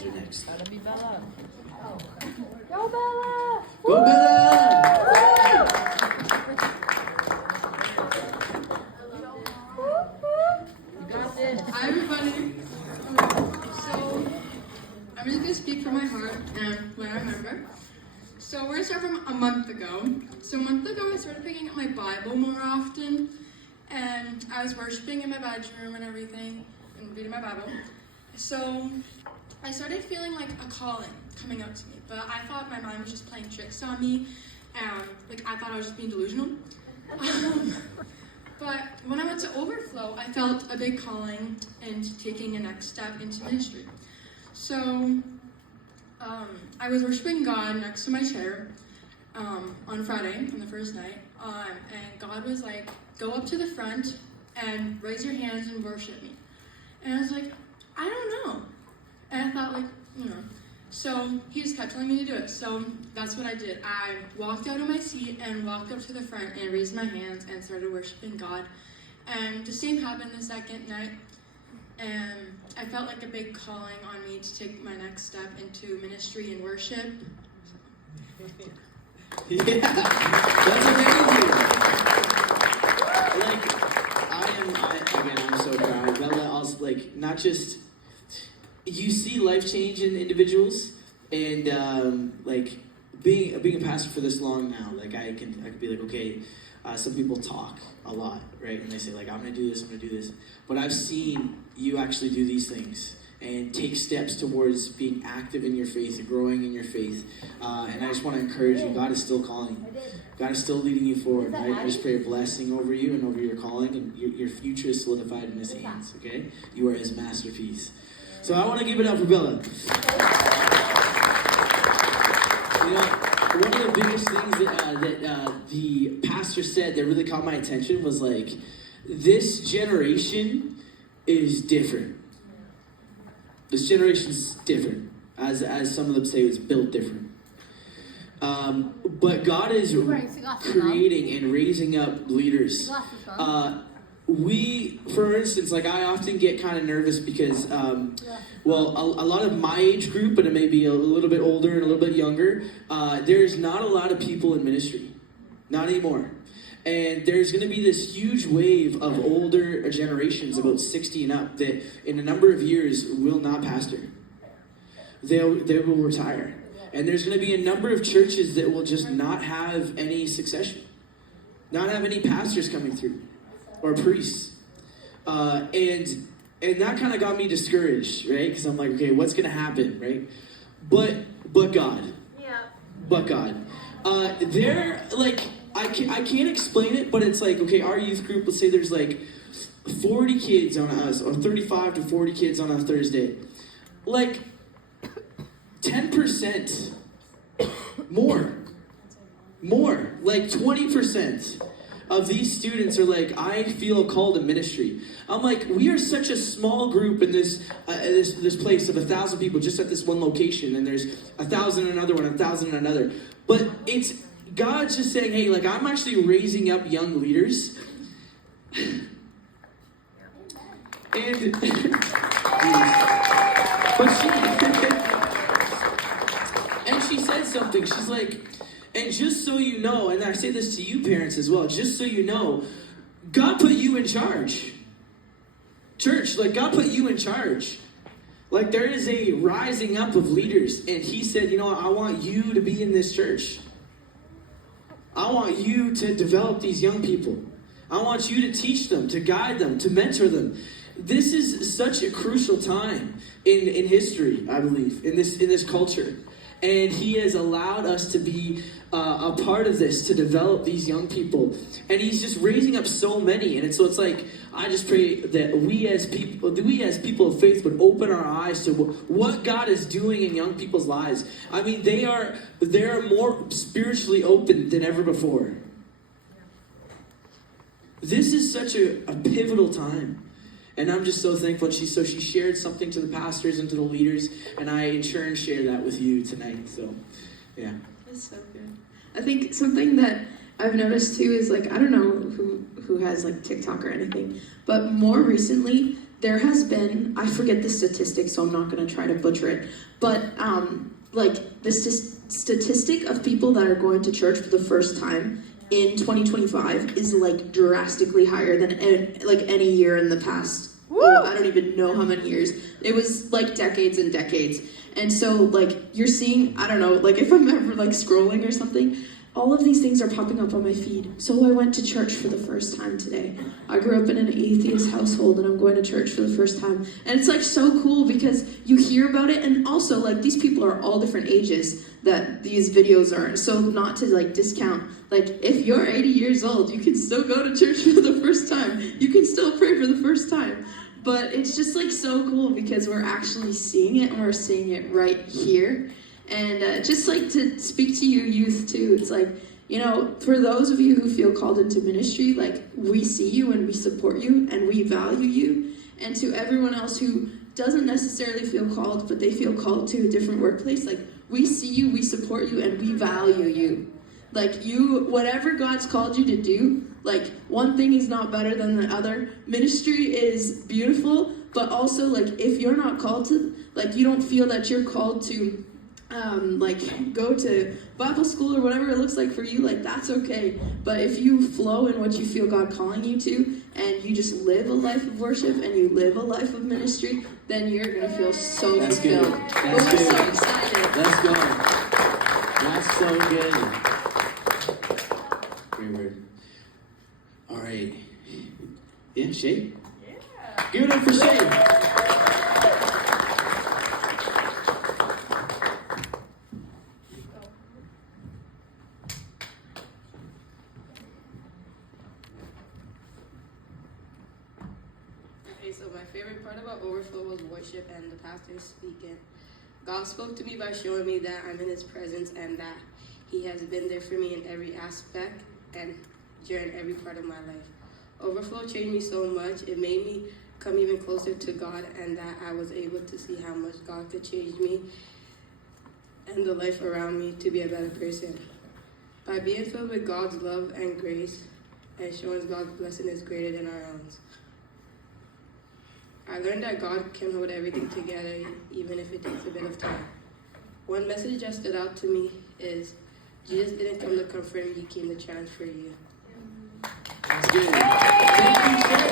Pastors are next. Gotta be Bella. Go Bella! Go Bella! You got this. Hi everybody. So I'm just gonna speak from my heart and what I remember. So we're gonna start from a month ago. So a month ago I started picking up my Bible more often, and I was worshiping in my bedroom and everything and reading my Bible. So I started feeling like a calling coming up to me, but I thought my mind was just playing tricks on me, and like I thought I was just being delusional. But when I went to Overflow, I felt a big calling and taking a next step into ministry. So I was worshiping God next to my chair on Friday, on the first night, and God was like, go up to the front and raise your hands and worship me. And I was like, I don't know. And I thought, like, you know. So he just kept telling me to do it. So that's what I did. I walked out of my seat and walked up to the front and raised my hands and started worshiping God. And the same happened the second night. And I felt like a big calling on me to take my next step into ministry and worship. Yeah, that's amazing. I'm so proud. Bella, also, like, not just, you see life change in individuals, and like being a pastor for this long now, like I can be like, okay, some people talk a lot, right? And they say like, I'm gonna do this, but I've seen you actually do these things and take steps towards being active in your faith and growing in your faith. And I just want to encourage you. God is still calling you. God is still leading you forward. Right? I just pray a blessing over you and over your calling, and your future is solidified in His hands. Okay, you are His masterpiece. So I want to give it up for Bella. You know, one of the biggest things that the pastor said that really caught my attention was like, this generation is different. This generation's different, as some of them say, it was built different. But God is creating and raising up leaders. For instance, like I often get kind of nervous because, a lot of my age group, but it may be a little bit older and a little bit younger, there's not a lot of people in ministry. Not anymore. And there's going to be this huge wave of older generations, about 60 and up, that in a number of years will not pastor. They will retire. And there's going to be a number of churches that will just not have any succession. Not have any pastors coming through. Or priests. And that kind of got me discouraged, right? Because I'm like, okay, what's going to happen, right? But God. Yeah. But God. They're like, I can't explain it, but it's like, okay, our youth group, let's say there's like 40 kids on us, or 35 to 40 kids on a Thursday. Like, 10% more, like 20% of these students are like, I feel called to ministry. I'm like, we are such a small group in this place of 1,000 people just at this one location, and there's 1,000 in another one, 1,000 in another. But it's God's just saying, hey, like I'm actually raising up young leaders. And but she said something. She's like, and just so you know, and I say this to you parents as well, just so you know, God put you in charge. Church, like God put you in charge. Like there is a rising up of leaders, and He said, you know what, I want you to be in this church. I want you to develop these young people. I want you to teach them, to guide them, to mentor them. This is such a crucial time in history, I believe, in this culture. And He has allowed us to be a part of this, to develop these young people. And He's just raising up so many. And so it's like, I just pray that we as people of faith would open our eyes to what God is doing in young people's lives. I mean, they're more spiritually open than ever before. This is such a pivotal time. And I'm just so thankful. She shared something to the pastors and to the leaders, and I in turn share that with you tonight. So, yeah. That's so good. I think something that I've noticed too is like, I don't know who has like TikTok or anything, but more recently there has been, I forget the statistics, so I'm not going to try to butcher it, but like the statistic of people that are going to church for the first time in 2025 is like drastically higher than like any year in the past. Oh, I don't even know how many years. It was like decades and decades. And so like you're seeing, I don't know, like if I'm ever like scrolling or something, all of these things are popping up on my feed. So I went to church for the first time today. I grew up in an atheist household and I'm going to church for the first time. And it's like so cool because you hear about it, and also like these people are all different ages that these videos are. So not to like discount, like if you're 80 years old, you can still go to church for the first time. You can still pray for the first time. But it's just like so cool because we're actually seeing it, and we're seeing it right here. And just like to speak to you youth too, it's like, you know, for those of you who feel called into ministry, like we see you and we support you and we value you. And to everyone else who doesn't necessarily feel called, but they feel called to a different workplace, like we see you, we support you, and we value you. Like you, whatever God's called you to do, like one thing is not better than the other. Ministry is beautiful, but also like if you're not called to, like you don't feel that you're called to like go to Bible school or whatever it looks like for you, like that's okay. But if you flow in what you feel God calling you to, and you just live a life of worship and you live a life of ministry, then you're gonna feel so That's fulfilled. good. But That's we're good. so excited. Let's go. That's so good. Great word. All right. Yeah, Shay? Yeah. Give it up for Shay. Okay, so my favorite part about Overflow was worship and the pastor speaking. God spoke to me by showing me that I'm in His presence and that He has been there for me in every aspect and during every part of my life. Overflow changed me so much. It made me come even closer to God, and that I was able to see how much God could change me and the life around me to be a better person. By being filled with God's love and grace and showing God's blessing is greater than our own. I learned that God can hold everything together even if it takes a bit of time. One message that stood out to me is Jesus didn't come to comfort you, He came to transfer you. That's good. Thank you, Shay.